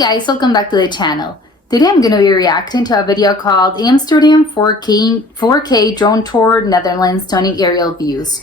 guys, welcome back to the channel. Today I'm going to be reacting to a video called Amsterdam 4K Drone Tour Netherlands Stunning Aerial Views.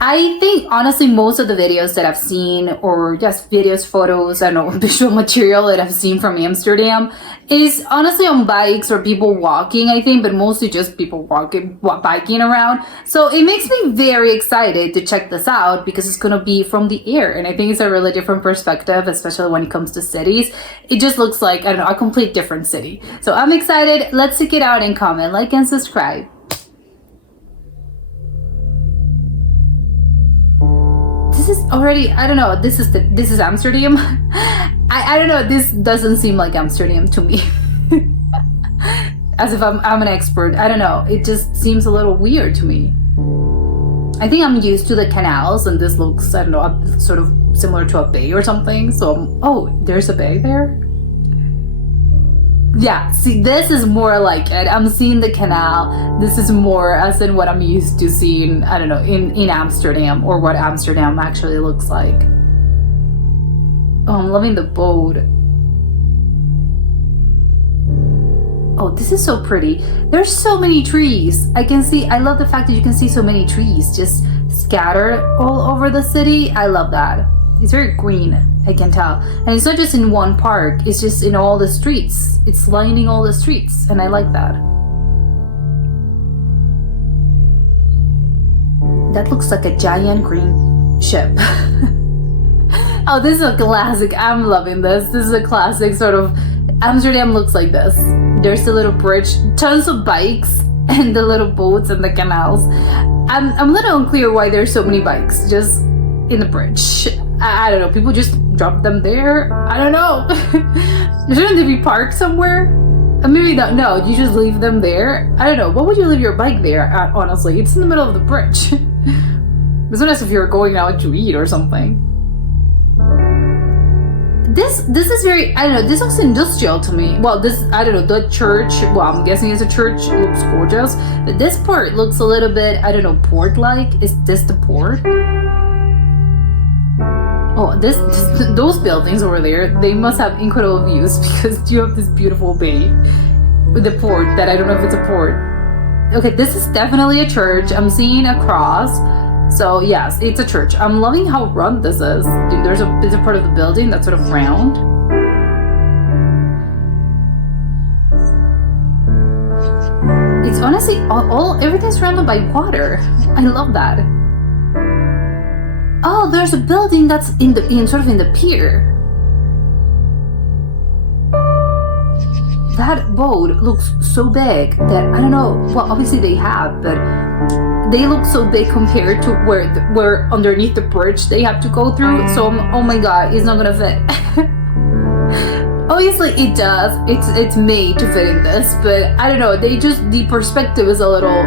I think honestly most of the videos that I've seen, or just videos, photos, I don't know, visual material that I've seen from Amsterdam is honestly on bikes or people walking, I think, but mostly just people biking around. So it makes me very excited to check this out because it's going to be from the air, and I think it's a really different perspective, especially when it comes to cities. It just looks like, I don't know, a complete different city. So I'm excited. Let's check it out and comment, like, and subscribe. This is already, I don't know, this is Amsterdam. I don't know, this doesn't seem like Amsterdam to me. As if I'm an expert. I don't know, it just seems a little weird to me. I think I'm used to the canals, and this looks, I don't know, sort of similar to a bay or something. So, oh, there's a bay there? Yeah, see, this is more like it. I'm seeing the canal. This is more as in what I'm used to seeing, I don't know, in Amsterdam, or what Amsterdam actually looks like. Oh, I'm loving the boat. Oh, this is so pretty. There's so many trees. I love the fact that you can see so many trees just scattered all over the city. I love that. It's very green, I can tell. And it's not just in one park, it's just in all the streets. It's lining all the streets, and I like that. That looks like a giant green ship. Oh, this is a classic. I'm loving this. This is a classic sort of, Amsterdam looks like this. There's a little bridge, tons of bikes, and the little boats and the canals. I'm a little unclear why there's so many bikes just in the bridge. I don't know, people just drop them there? I don't know. Shouldn't they be parked somewhere? Maybe not, no, you just leave them there? I don't know, what would you leave your bike there, honestly? It's in the middle of the bridge. It's not as if you're going out to eat or something. This is very, I don't know, this looks industrial to me. Well, this, I don't know, the church, well, I'm guessing it's a church, looks gorgeous. But this part looks a little bit, I don't know, port-like. Is this the port? Oh, those buildings over there, they must have incredible views because you have this beautiful bay with the port that I don't know if it's a port. Okay, this is definitely a church. I'm seeing a cross. So yes, it's a church. I'm loving how round this is. There's a part of the building that's sort of round. It's honestly, everything's surrounded by water. I love that. Oh, there's a building that's sort of in the pier. That boat looks so big that I don't know. Well, obviously they have, but they look so big compared to where underneath the bridge they have to go through. So oh my god, it's not gonna fit. Obviously it does. It's made to fit in this, but I don't know. The perspective is a little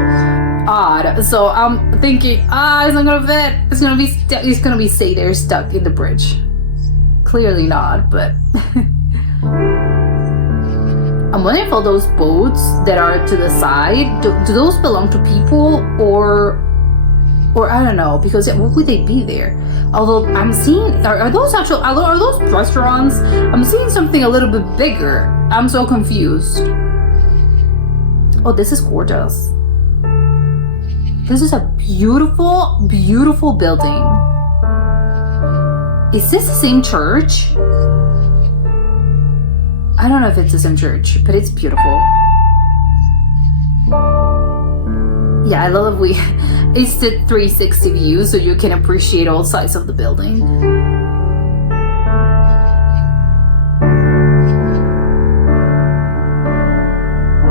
odd, so I'm thinking, it's not gonna fit. It's gonna be stay there stuck in the bridge. Clearly not, but I'm wondering if all those boats that are to the side, do those belong to people or I don't know, because what would they be there? Although I'm seeing, are those restaurants? I'm seeing something a little bit bigger. I'm so confused. Oh, this is gorgeous. This is a beautiful, beautiful building. Is this the same church? I don't know if it's the same church, but it's beautiful. Yeah, I love it's the 360 view, so you can appreciate all sides of the building.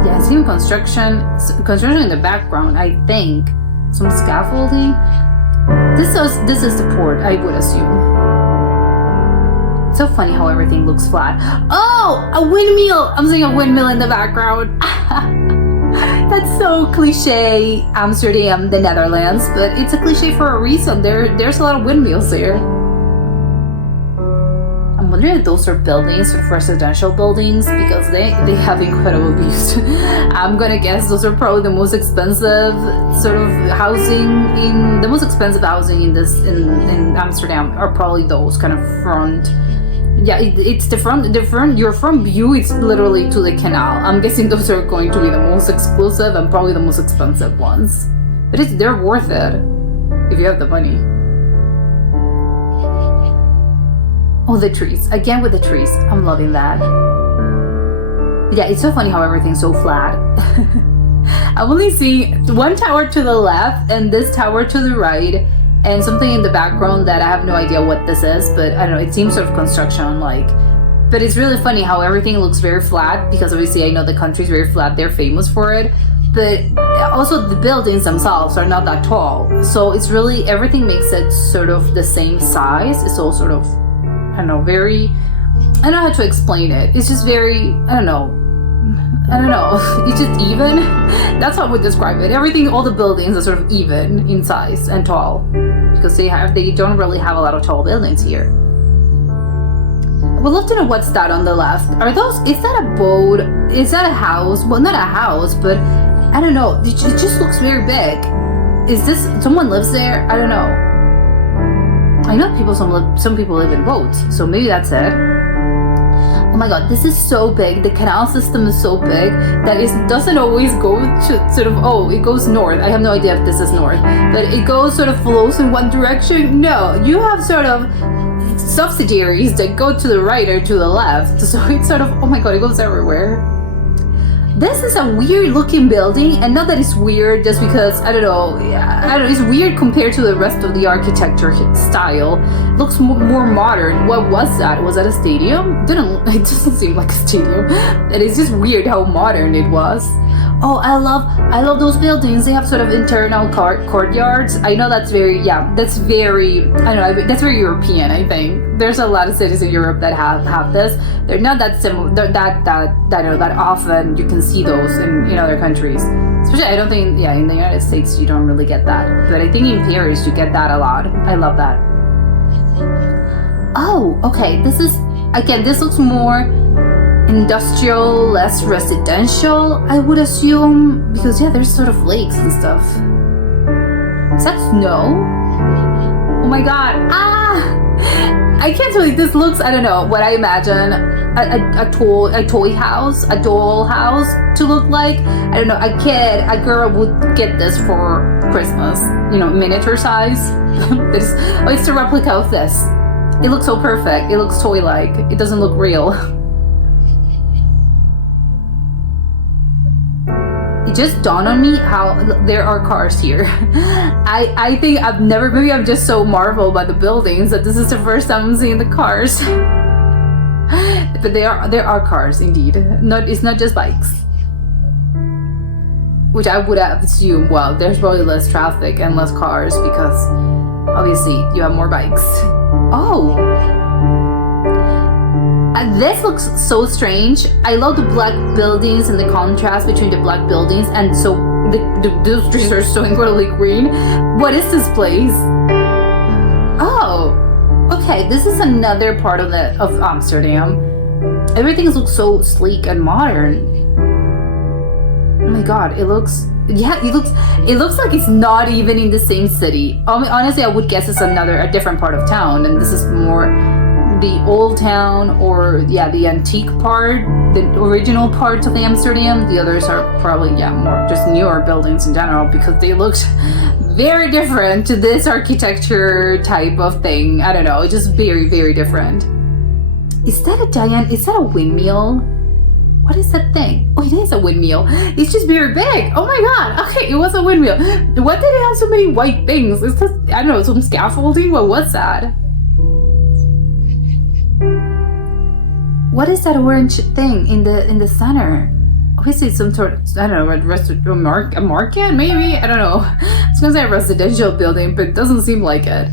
Yeah, I see construction in the background, I think. Some scaffolding. This is the port, I would assume. It's so funny how everything looks flat. Oh, a windmill! I'm seeing a windmill in the background. That's so cliche, Amsterdam, the Netherlands, but it's a cliche for a reason. There's a lot of windmills there. I'm wondering if those are buildings, residential buildings, because they have incredible views. I'm gonna guess those are probably the most expensive sort of housing in Amsterdam are probably those kind of front Yeah, it's the front, your front view, it's literally to the canal. I'm guessing those are going to be the most exclusive and probably the most expensive ones. But they're worth it if you have the money. Oh, the trees. Again with the trees. I'm loving that. Yeah, it's so funny how everything's so flat. I'm only seeing one tower to the left and this tower to the right, and something in the background that I have no idea what this is, but I don't know, it seems sort of construction like. But it's really funny how everything looks very flat, because obviously I know the country's very flat, they're famous for it. But also the buildings themselves are not that tall. So it's really, everything makes it sort of the same size. It's all sort of, I don't know, very, I don't know how to explain it. It's just very, I don't know, it's just even. That's how I would describe it. Everything, all the buildings are sort of even in size and tall, because they don't really have a lot of tall buildings here. I would love to know what's that on the left. Is that a boat? Is that a house? Well, not a house, but I don't know. It just looks very big. Is this, someone lives there? I don't know. I know some people live in boats, so maybe that's it. Oh my god, this is so big. The canal system is so big that it doesn't always go to sort of, oh, it goes north. I have no idea if this is north, but it goes sort of flows in one direction. No, you have sort of subsidiaries that go to the right or to the left. So it's sort of, oh my god, it goes everywhere. This is a weird looking building, and not that it's weird just because, I don't know, it's weird compared to the rest of the architecture style. It looks more modern. What was that? Was that a stadium? It doesn't seem like a stadium. And it's just weird how modern it was. Oh, I love those buildings. They have sort of internal courtyards. I know that's very, that's very, I don't know, that's very European, I think. There's a lot of cities in Europe that have this. They're not that similar, that often you can see those in other countries. Especially, I don't think, in the United States you don't really get that. But I think in Paris you get that a lot. I love that. Oh, okay, this looks more industrial, less residential, I would assume, because there's sort of lakes and stuff. Is that snow? Oh my god, I can't tell you, this looks, I don't know, what I imagine a toy house, a doll house to look like. I don't know, a girl would get this for Christmas, miniature size. It's a replica of this. It looks so perfect, it looks toy-like, it doesn't look real. It just dawned on me how there are cars here. I think maybe I'm just so marveled by the buildings that this is the first time I'm seeing the cars. But there are cars indeed. It's not just bikes. Which I would have assumed, well, there's probably less traffic and less cars because obviously you have more bikes. Oh! This looks so strange. I love the black buildings and the contrast between the black buildings, and so those trees are so incredibly green. What is this place? Oh, okay. This is another part of Amsterdam. Everything looks so sleek and modern. Oh my god, it looks like it's not even in the same city. I mean, honestly, I would guess it's a different part of town, and this is more the old town, or the antique part, the original parts of Amsterdam. The others are probably more just newer buildings in general, because they looked very different to this architecture type of thing. I don't know, it's just very, very different. Is that a windmill? What is that thing? Oh, it is a windmill. It's just very big. Oh my god. Okay, it was a windmill. Why did it have so many white things? Is this, I don't know, some scaffolding? What was that? What is that orange thing in the center? Obviously it's some sort of, I don't know, a market maybe? I don't know. I was gonna say a residential building, but it doesn't seem like it.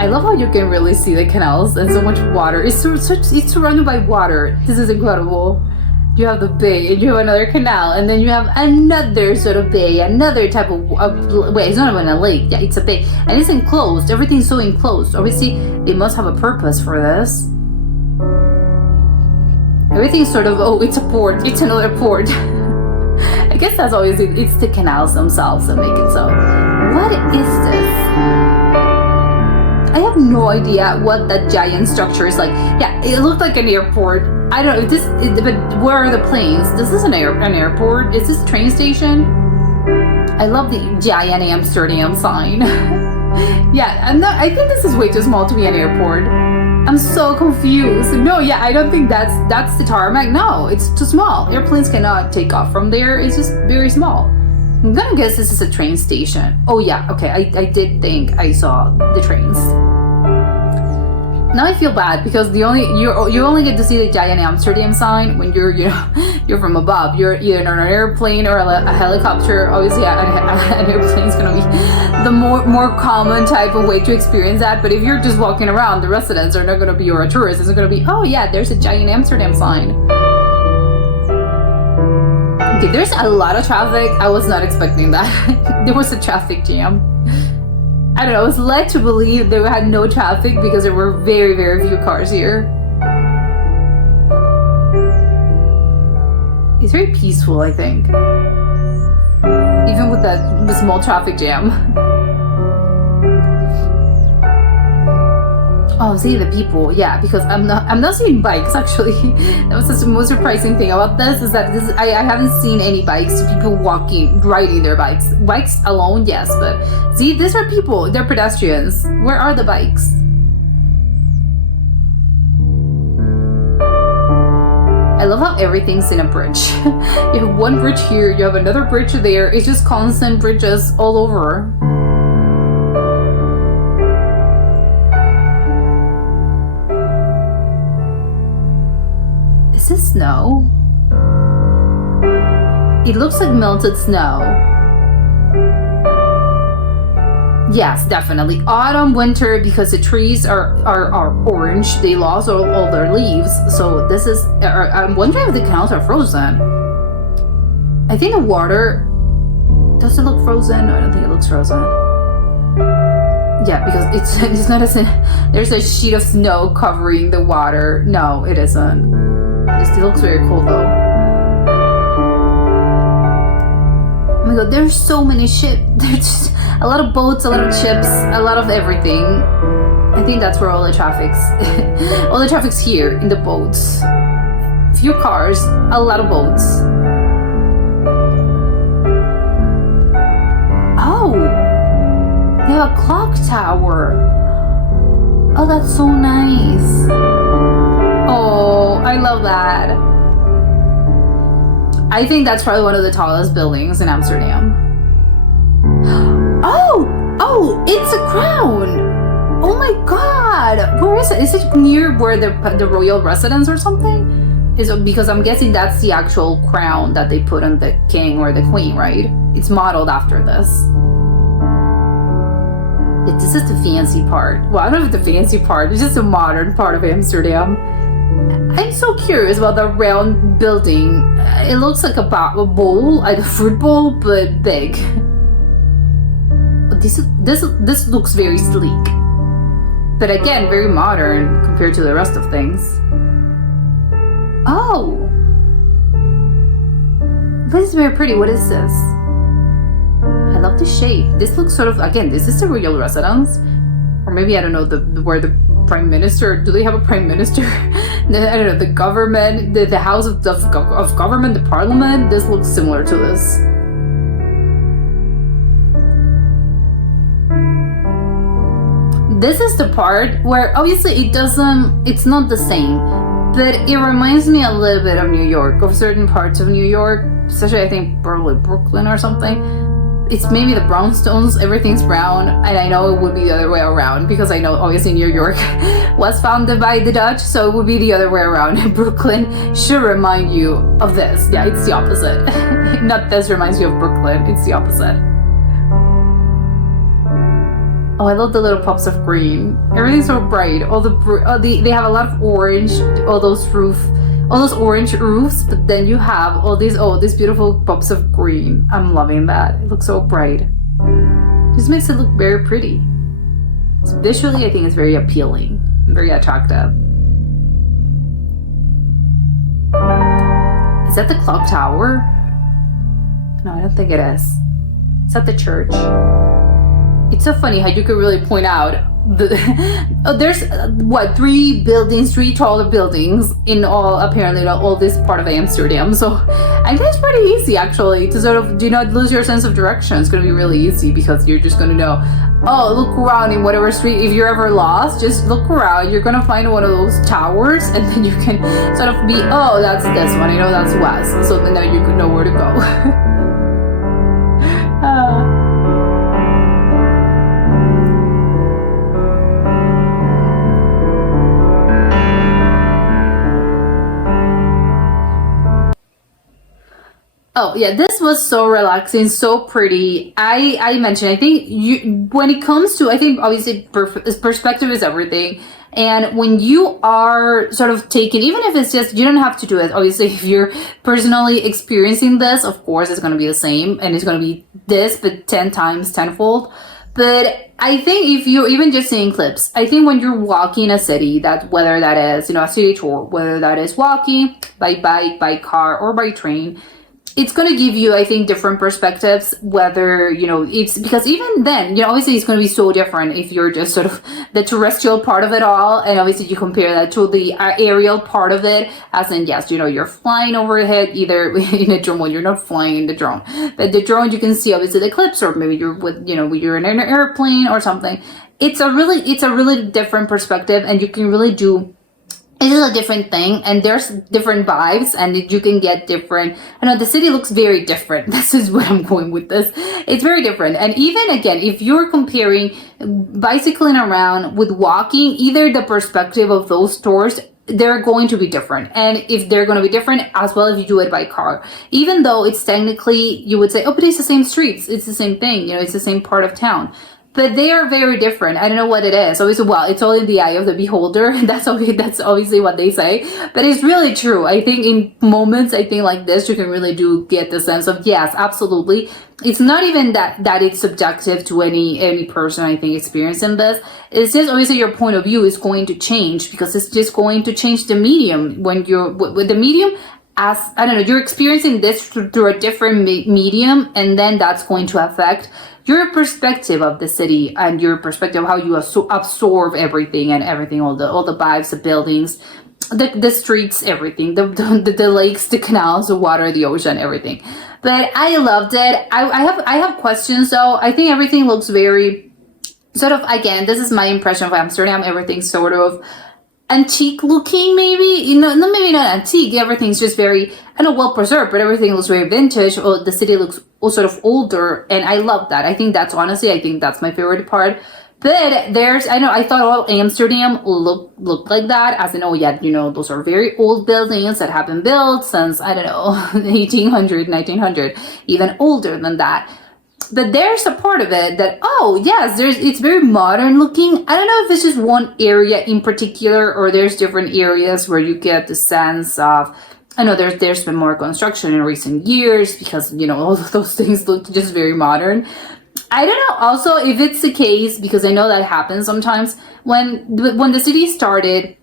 I love how you can really see the canals and so much water. It's surrounded by water. This is incredible. You have the bay, and you have another canal, and then you have another sort of bay, another type of it's not even a lake. Yeah, it's a bay, and it's enclosed. Everything's so enclosed. Obviously, they must have a purpose for this. Everything's sort of, it's a port. It's another port. I guess that's always it. It's the canals themselves that make it so. What is this? I have no idea what that giant structure is like. Yeah, it looked like an airport. I don't know, but where are the planes? This is an airport. Is this a train station? I love the giant Amsterdam sign. Yeah, I think this is way too small to be an airport. I'm so confused. No, yeah, I don't think that's the tarmac. No, it's too small. Airplanes cannot take off from there. It's just very small. I'm gonna guess this is a train station. Oh yeah, okay, I did think I saw the trains. Now I feel bad because you only get to see the giant Amsterdam sign when you're you're from above. You're either on an airplane or a helicopter. Obviously, an airplane is gonna be the more common type of way to experience that. But if you're just walking around, the residents are not gonna be, or a tourist is gonna be, oh yeah, there's a giant Amsterdam sign. Okay, there's a lot of traffic. I was not expecting that. There was a traffic jam. I don't know, I was led to believe they had no traffic because there were very, very few cars here. It's very peaceful, I think. Even with the small traffic jam. Oh, see the people, yeah, because I'm not seeing bikes actually. That was the most surprising thing about this is that I haven't seen any bikes, people riding their bikes. Bikes alone, yes, but see, these are people, they're pedestrians. Where are the bikes? I love how everything's in a bridge. You have one bridge here, you have another bridge there. It's just constant bridges all over. Is this snow? It looks like melted snow. Yes, definitely. Autumn, winter, because the trees are orange. They lost all their leaves. So this is... I'm wondering if the canals are frozen. I think the water... Does it look frozen? No, I don't think it looks frozen. Yeah, because it's not as in... There's a sheet of snow covering the water. No, it isn't. It still looks very cool though. Oh my god, there's so many ships. There's just a lot of boats, a lot of ships, a lot of everything. I think that's where all the traffic's here in the boats. Few cars, a lot of boats. Oh, they have a clock tower. Oh, that's so nice. Oh, I love that. I think that's probably one of the tallest buildings in Amsterdam. Oh, it's a crown. Oh my god. Where is it? Is it near where the royal residence or something? Because I'm guessing that's the actual crown that they put on the king or the queen, right? It's modeled after this. Yeah, this is the fancy part. Well, I don't know if the fancy part. It's just the modern part of Amsterdam. I'm so curious about the round building. It looks like a bowl, like a fruit bowl, but big. This looks very sleek, but again, very modern compared to the rest of things. Oh, this is very pretty. What is this? I love the shape. This looks sort of, again, this is the royal residence, or maybe I don't know where the prime minister. Do they have a prime minister? I don't know, the government, the house of government, the parliament. This looks similar to this. This is the part where obviously it's not the same, but it reminds me a little bit of New York, of certain parts of New York, especially I think probably Brooklyn or something. It's maybe the brownstones, everything's brown, and I know it would be the other way around because I know obviously New York was founded by the Dutch, so it would be the other way around. Brooklyn should remind you of this. Yeah, it's the opposite. Not this reminds you of Brooklyn, it's the opposite. Oh, I love the little pops of green. Everything's so bright. They have a lot of orange, all those orange roofs, but then you have all these beautiful pops of green. I'm loving that. It looks so bright. Just makes it look very pretty. Visually, I think it's very appealing and very attractive. Is that the clock tower? No, I don't think it is. Is that the church? It's so funny how you could really point out there's what, three taller buildings in all, apparently all this part of Amsterdam. So I think it's pretty easy actually to sort of do not lose your sense of direction. It's going to be really easy because you're just going to know, oh, look around in whatever street. If you're ever lost, just look around. You're going to find one of those towers, and then you can sort of be, oh, that's this one. I know that's west. So then now you know where to go. Oh yeah, this was so relaxing, so pretty. I mentioned, I think you, when it comes to, I think obviously perspective is everything. And when you are sort of taking, even if it's just, you don't have to do it. Obviously, if you're personally experiencing this, of course, it's going to be the same, and it's going to be this, but 10 times, tenfold. But I think if you're even just seeing clips, I think when you're walking a city, that whether that is, a city tour, whether that is walking by bike, by car, or by train, it's going to give you, I think, different perspectives, whether, it's because even then, obviously it's going to be so different if you're just sort of the terrestrial part of it all. And obviously you compare that to the aerial part of it, as in, yes, you're flying overhead, either in a drone. Well, you're not flying in the drone, but the drone, you can see obviously the clips, or maybe you're with, you're in an airplane or something. It's a really different perspective, and you can really do, it is a different thing, and there's different vibes, and you can get different. I know the city looks very different. This is where I'm going with this. It's very different. And even again, if you're comparing bicycling around with walking, either the perspective of those stores, they're going to be different. And if they're going to be different as well, if you do it by car, even though it's technically, you would say, oh, but it's the same streets. It's the same thing. It's the same part of town. But they are very different. I don't know what it is. Obviously, well, it's all in the eye of the beholder. That's obviously what they say. But it's really true. I think in moments, I think like this, you can really do get the sense of, yes, absolutely. It's not even that it's subjective to any person, I think, experiencing this. It's just obviously your point of view is going to change, because it's just going to change the medium. When you're with the medium, as, I don't know, you're experiencing this through a different medium, and then that's going to affect your perspective of the city, and your perspective of how you absorb everything, all the vibes, the buildings, the streets, everything, the lakes, the canals, the water, the ocean, everything. But I loved it. I have questions though. I think everything looks very sort of, again, this is my impression of Amsterdam. Everything's sort of antique looking, maybe, maybe not antique. Everything's just very, I don't know, well preserved, but everything looks very vintage. Or the city looks sort of older, and I love that. I think that's my favorite part. But I thought all Amsterdam looked like that, as in, oh yeah, those are very old buildings that have been built since, I don't know, 1800, 1900, even older than that. But there's a part of it that, oh yes, it's very modern looking. I don't know if it's just one area in particular, or there's different areas where you get the sense of, I know there's been more construction in recent years, because all of those things look just very modern. I don't know also if it's the case, because I know that happens sometimes when the city started.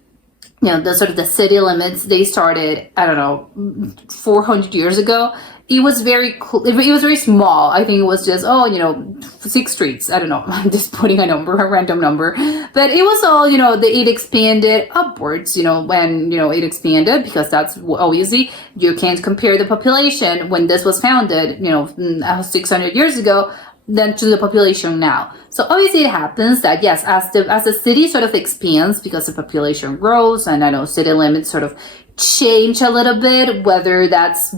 The sort of the city limits, they started, I don't know, 400 years ago. It was very small. I think it was just, 6 streets. I don't know. I'm just putting a random number. But it was all, it expanded upwards, when, it expanded, because that's obviously, you can't compare the population when this was founded, 600 years ago, than to the population now. So obviously it happens that, yes, as the city sort of expands, because the population grows, and I know city limits sort of change a little bit, whether that's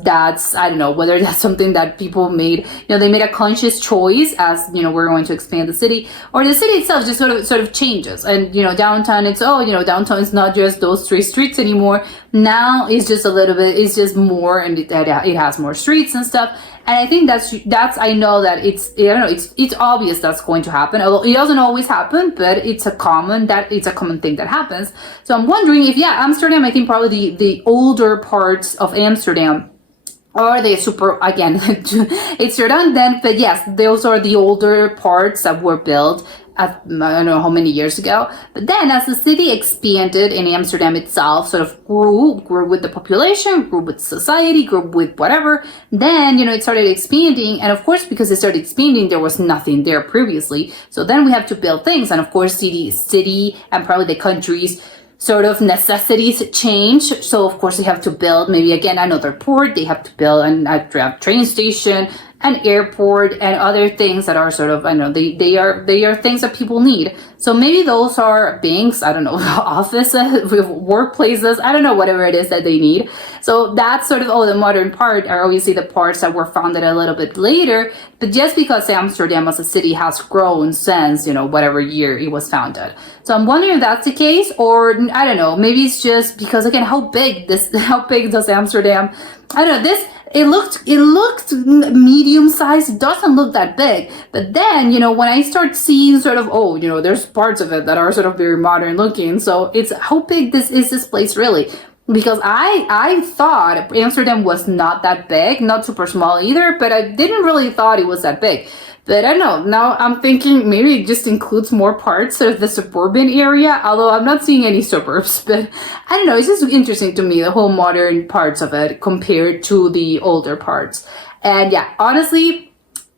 I don't know, whether that's something that people made, they made a conscious choice, as we're going to expand the city, or the city itself just sort of changes. And downtown, it's downtown is not just those 3 streets anymore. Now it's just a little bit, it's just more, and it has more streets and stuff. And I think that's I know that it's obvious that's going to happen. Although it doesn't always happen, but it's a common thing that happens. So I'm wondering if, Amsterdam, I think probably the older parts of Amsterdam or the super, again, it's redundant, but yes, those are the older parts that were built I don't know how many years ago. But then as the city expanded in Amsterdam itself, sort of grew with the population, grew with society, grew with whatever, then, it started expanding. And of course, because it started expanding, there was nothing there previously. So then we have to build things. And of course, city and probably the countries sort of necessities change. So of course they have to build maybe again another port, they have to build a train station, an airport, and other things that are sort of, I know, they are things that people need. So maybe those are banks, I don't know, offices, workplaces, I don't know, whatever it is that they need. So that's sort of, the modern part are obviously the parts that were founded a little bit later. But just because Amsterdam as a city has grown since, whatever year it was founded. So I'm wondering if that's the case, or I don't know, maybe it's just because, again, how big does Amsterdam, I don't know, it looked medium sized. It doesn't look that big. But then, when I start seeing sort of, there's parts of it that are sort of very modern looking. So it's how big this place really? Because I thought Amsterdam was not that big, not super small either, but I didn't really thought it was that big. But I don't know, now I'm thinking maybe it just includes more parts of the suburban area, although I'm not seeing any suburbs. But I don't know, it's just interesting to me, the whole modern parts of it compared to the older parts. And yeah, honestly,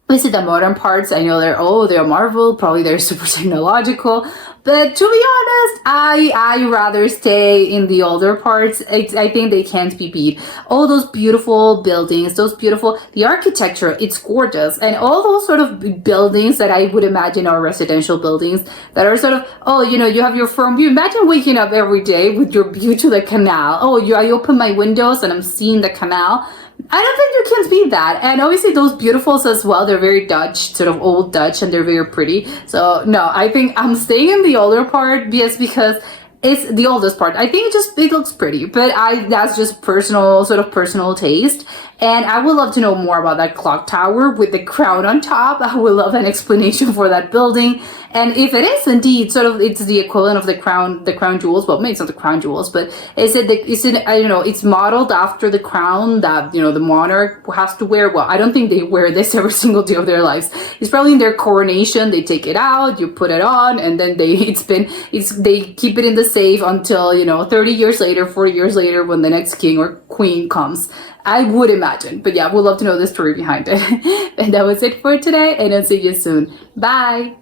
we see the modern parts, I know they're Marvel, probably they're super technological. But to be honest, I rather stay in the older parts. I think they can't be beat. All those beautiful buildings, the architecture, it's gorgeous. And all those sort of buildings that I would imagine are residential buildings that are sort of, you have your firm view. Imagine waking up every day with your view to the canal. I open my windows and I'm seeing the canal. I don't think you can beat that. And obviously those beautifuls as well, they're very Dutch, sort of old Dutch, and they're very pretty. So no, I think I'm staying in the older part, yes, because it's the oldest part. I think it looks pretty, but that's just personal taste. And I would love to know more about that clock tower with the crown on top. I would love an explanation for that building. And if it is indeed sort of, it's the equivalent of the crown jewels. Well, maybe it's not the crown jewels, but it's modeled after the crown that, the monarch has to wear. Well, I don't think they wear this every single day of their lives. It's probably in their coronation. They take it out, you put it on, and then they keep it in the safe until, 30 years later, 40 years later, when the next king or queen comes. I would imagine. But yeah, we'd love to know the story behind it. And that was it for today, and I'll see you soon. Bye!